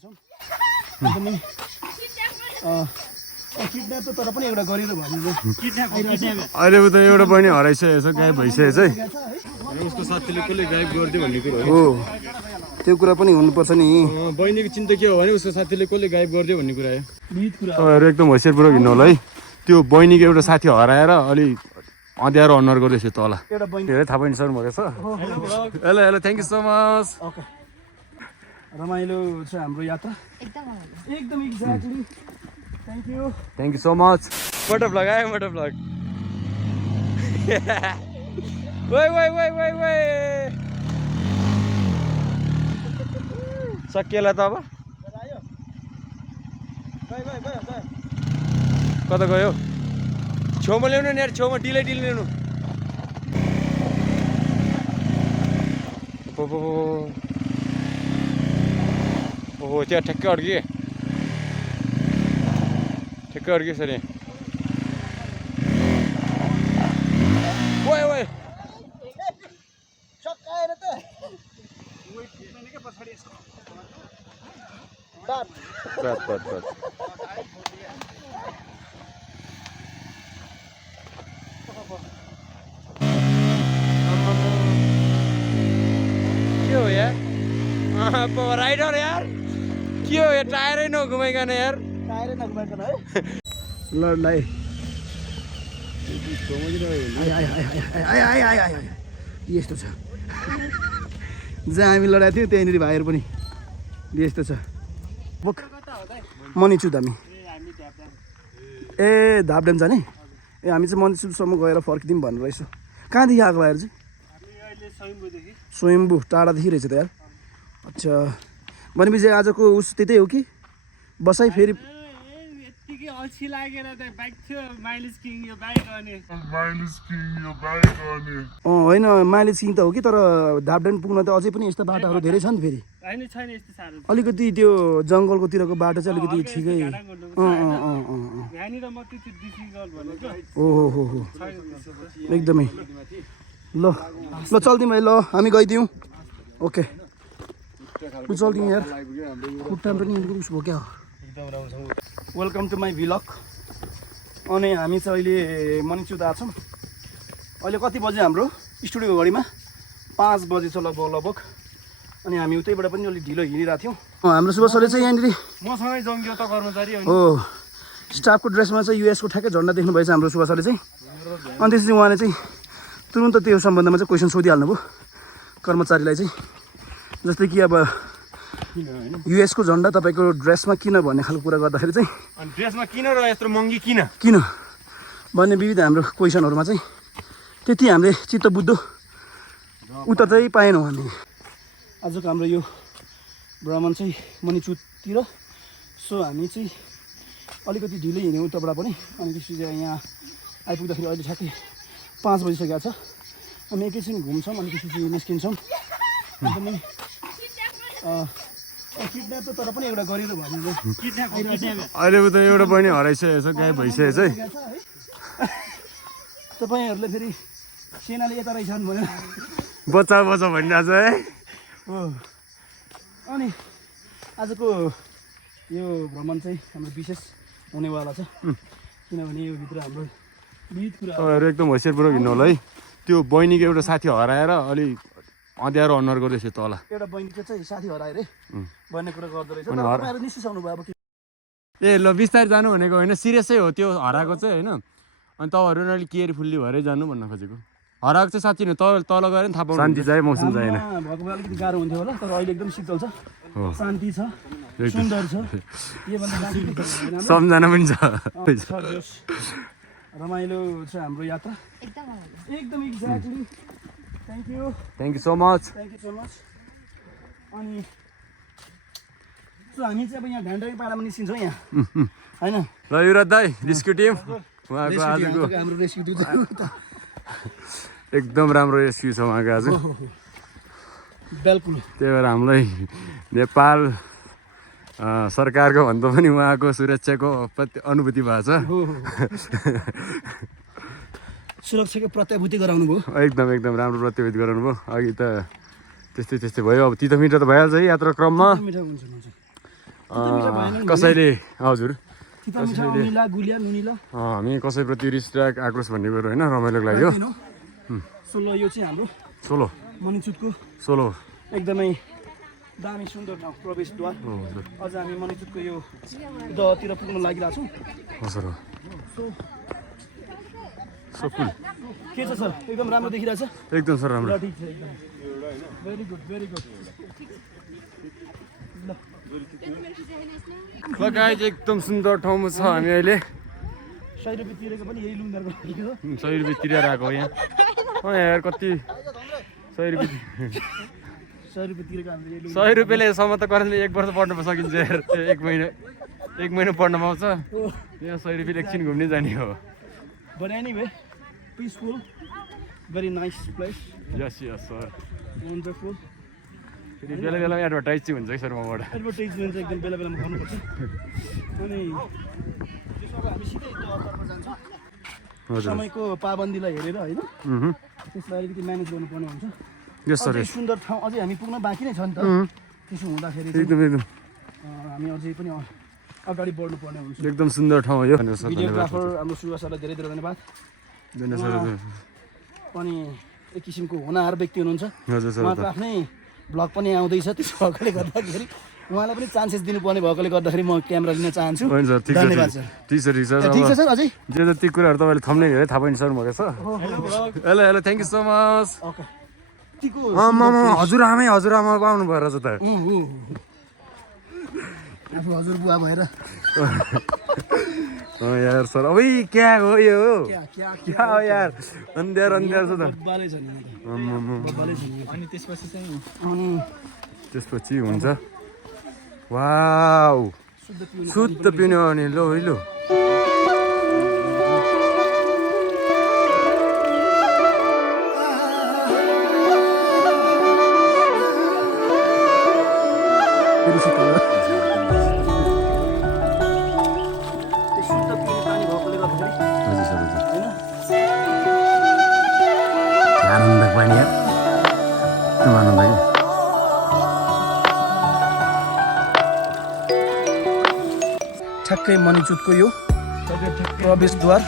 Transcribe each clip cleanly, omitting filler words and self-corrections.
निस्किन्छौँ एकदमै किडन्याप त तर पनि एउटा गरिरो भनिन्छ अहिले त एउटा बहिनी हराइसकेको छ गायब भइसकेको छ है उसको साथीले कसले गायब गरिदियो भन्ने कुरो हो त्यो कुरा पनि हुनुपर्छ नि बहिनीको चिन्ता के हो भने उसको साथीले कसले गायब गरिदियो भन्ने कुरा हो तपाईँहरू एकदम होसियारपूर्वक हिँड्नु होला है त्यो बहिनीको एउटा साथी हराएर अलि अँध्यारो अनुहार गर्दैछ तल एउटा बहिनी धेरै थाहा पाइसक्नु भएको छ hello hello thank you so much okay रमाइलो छ हाम्रो यात्रा एकदम exactly thank you so much motovlog आयो मोटोभ्लग सकिएला त अब कता गयो छेउमा ल्याउनु नि यार छेउमा डिलै ल्याउनु ओहो त्यहाँ ठ्याक्कै अड्कियो सर ओए ओए सकाएर त बात के हो यार राइडर यार के हो यार टायरै नघुमाइकन यार टायरै नघुमाइकन है लडलाई यस्तो छ जहाँ हामी लडाएको थियौँ त्यहाँनिर भाइहरू पनि यस्तो छ बोक मनिचुद हामी ए धापड्याम जाने ए हामी चाहिँ मनिचुदसम्म गएर फर्किदिउँ भनेर रहेछ कहाँदेखि आएको भाइहरू चाहिँ स्वयम्भू टाढादेखि रहेछ त यार अच्छा भनेपछि आजको उस त्यतै हो कि बसाइ फेरि होइन माइलेज किङ त हो कि तर धापड्याम पुग्न त अझै पनि यस्ता बाटोहरू धेरै छ नि फेरि अलिकति त्यो जङ्गलकोतिरको बाटो चाहिँ अलिकति ठिकै ओहो एकदमै ल चल्दिउँ है ल हामी गइदिउँ ओके चल्दिउँ यार खुट्टा पनि उस भयो क्या वेलकम टु माई भ्लग अनि हामी चाहिँ अहिले मनिचुद आएको छौँ अहिले कति बजे हाम्रो स्टुडियोको घडीमा 5 बजे छ लगभग अनि हामी उतैबाट पनि अलिक ढिलो हिँडिरहेको थियौँ हाम्रो सुभाष सरले चाहिँ यहाँनिर मसँगै जङ्गियो त कर्मचारी हो स्टाफको ड्रेसमा चाहिँ युएसको ठ्याक्कै झन्डा देख्नुभएछ हाम्रो सुभाष सरले चाहिँ अनि त्यसपछि उहाँले चाहिँ तुरुन्त त्यो सम्बन्धमा चाहिँ क्वेसन सोधिहाल्नु भयो कर्मचारीलाई चाहिँ जस्तै कि अब युएसको झन्डा तपाईँको ड्रेसमा किन भन्ने खालको कुरा गर्दाखेरि चाहिँ ड्रेसमा किन र यत्रो महँगी किन भन्ने विविध हाम्रो क्वेसनहरूमा चाहिँ त्यति हामीले चित्त बुझ्दो उत्तर चाहिँ पाएनौँ हामी आजको हाम्रो यो भ्रमण चाहिँ मनिचुदतिर सो हामी चाहिँ अलिकति ढिलै हिँड्यौँ उताबाट पनि अनि त्यसपछि यहाँ आइपुग्दाखेरि अहिले ठ्याक्कै 5 बजिसकेको छ हामी एकैछिन घुम्छौँ अनि त्यसपछि निस्किन्छौँ एकदमै किडन्याप त तर पनि एउटा गरिरो भनिन्छ अहिले त एउटा बहिनी हराइसकेको छ गायब भइसकेको छ है तपाईँहरूले फेरि सेनाले यता रहेछन् भनेर बच्चा भनिरहेको छ है हो अनि आजको यो भ्रमण चाहिँ हाम्रो विशेष हुनेवाला छ किनभने यो भित्र हाम्रो विविध कुरा तपाईँहरू एकदम होसियारपूर्वक हिँड्नु होला है त्यो बहिनीको एउटा साथी हराएर अलि अँध्यारो अनुहार गर्दैछ तल एउटा बहिनीको चाहिँ साथी हराएर भन्ने कुरा गर्दो रहेछ तपाईँहरू निस्किसक्नु भयो अब ए ल बिस्तारै जानु भनेको होइन सिरियसै हो त्यो हराएको चाहिँ होइन अनि तपाईँहरू अलिक केयरफुल्ली भएरै जानु भन्न खोजेको हराएको चाहिँ साँच्ची नै तल गएर नि थाहा पाउनु शान्ति चाहिँ मौसम छैन भएको भए अलिकति गाह्रो हुन्थ्यो होला तर अहिले एकदम शीतल छ शान्ति छ सुन्दर छ सम्झना पनि छ रमाइलो छ हाम्रो यात्रा एकदम exactly thank you so much अनि हामी चाहिँ अब यहाँ घान्डरी पाडामा निस्किन्छौँ यहाँ होइन ल युवराज दाई रेस्क्यु टिम उहाँको आजको हाम्रो रेस्क्यु टिम एकदम राम्रो रेस्क्यु छ उहाँको आज बिल्कुल त्यही भएर हामीलाई नेपाल सरकारको भन्दा पनि उहाँको सुरक्षाको प्रति अनुभूति भएको छ सुरक्षाको प्रत्याभूति गराउनु भयो एकदम राम्रो प्रत्याभूति गराउनु भयो अघि त त्यस्तै भयो अब तितो मिठो त भइहाल्छ है यात्रा क्रममा कसैले हजुर नुनिला गुलिया नुनिला हामी कसैप्रति रिस राग आक्रोश भन्ने कुरो होइन रमाइलोको लागि हो सोलो यो चाहिँ हाम्रो सोलो मणिचुटको एकदमै दामी सुन्दर ठाउँ प्रवेशद्वार अझ हामी मणिचुटको यो दहतिर पुग्न लागिरहेको छौँ हजुर के छ सर एकदम राम्रो देखिरहेछ एकदम सर राम्रो ठिक छ एकदम भेरी गुड ल गाइज एकदम सुन्दर ठाउँमा छ हामी अहिले 100 रुपियाँ तिरेको पनि यही लुङ्गाको लागि हो 100 रुपियाँ तिरेर आएको हो यहाँ यार कति 100 रुपियाँ 100 रुपियाँ तिरेको हाम्रो यही 100 रुपियाँले सम्म त करेन्टले 1 वर्ष पढ्न सकिन्छ यार 1 महिना पढ्न पाउँछ यहाँ 100 रुपियाँ एकछिन घुम्ने जाने हो But anyway, peaceful, very nice place, yes sir wonderful. फेरि बेला बेलामा एडभर्टाइज चाहिँ हुन्छ है सर मबाट एडभर्टाइजमेन्ट चाहिँ एकदम बेला बेलामा गर्नुपर्छ अनि त्यसो अब हामी सिधै तर्फ जान्छौँ समयको पाबन्दीलाई हेरेर होइन त्यसलाई अलिकति म्यानेज गर्नुपर्ने हुन्छ यस सर अझै सुन्दर ठाउँ अझै हामी पुग्न बाँकी नै छ नि त त्यसो हुँदाखेरि एकदम हामी अझै पनि अगाडि बढ्नुपर्ने हुन्छ एकदम सुन्दर ठाउँ हो यो भिडियोग्राफर हाम्रो सुवासलाई धेरै धेरै धन्यवाद अनि एक किसिमको होनहार व्यक्ति हुनुहुन्छ उहाँको आफ्नै भ्लग पनि आउँदैछ त्यसो भएकोले गर्दाखेरि उहाँलाई पनि चान्सेस दिनुपर्ने भएकोले गर्दाखेरि म क्यामेरा लिन चाहन्छु धन्यवाद सर ठिक छ सर अझै जे जति कुराहरू तपाईँले थम्ने धेरै थाहा पाइन्छ सर मको छ hello thank you so much हजुरआमाको आउनु भएर छ त आफू हजुरबुवा भएर यार सर अबै क्या हो यो क्या हो यार अन्ध्यार छ त अनि त्यसपछि चाहिँ त्यसपछि हुन्छ वाउ शुद्ध पिउने हो नि लो है लो आनन्द पनि एकदम आनन्द है ठ्याक्कै मणिचुटको यो प्रवेशद्वार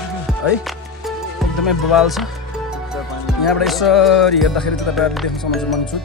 है एकदमै बवाल छ यहाँबाट यसरी हेर्दाखेरि चाहिँ तपाईँहरूले देख्न सक्नुहुन्छ मणिचुट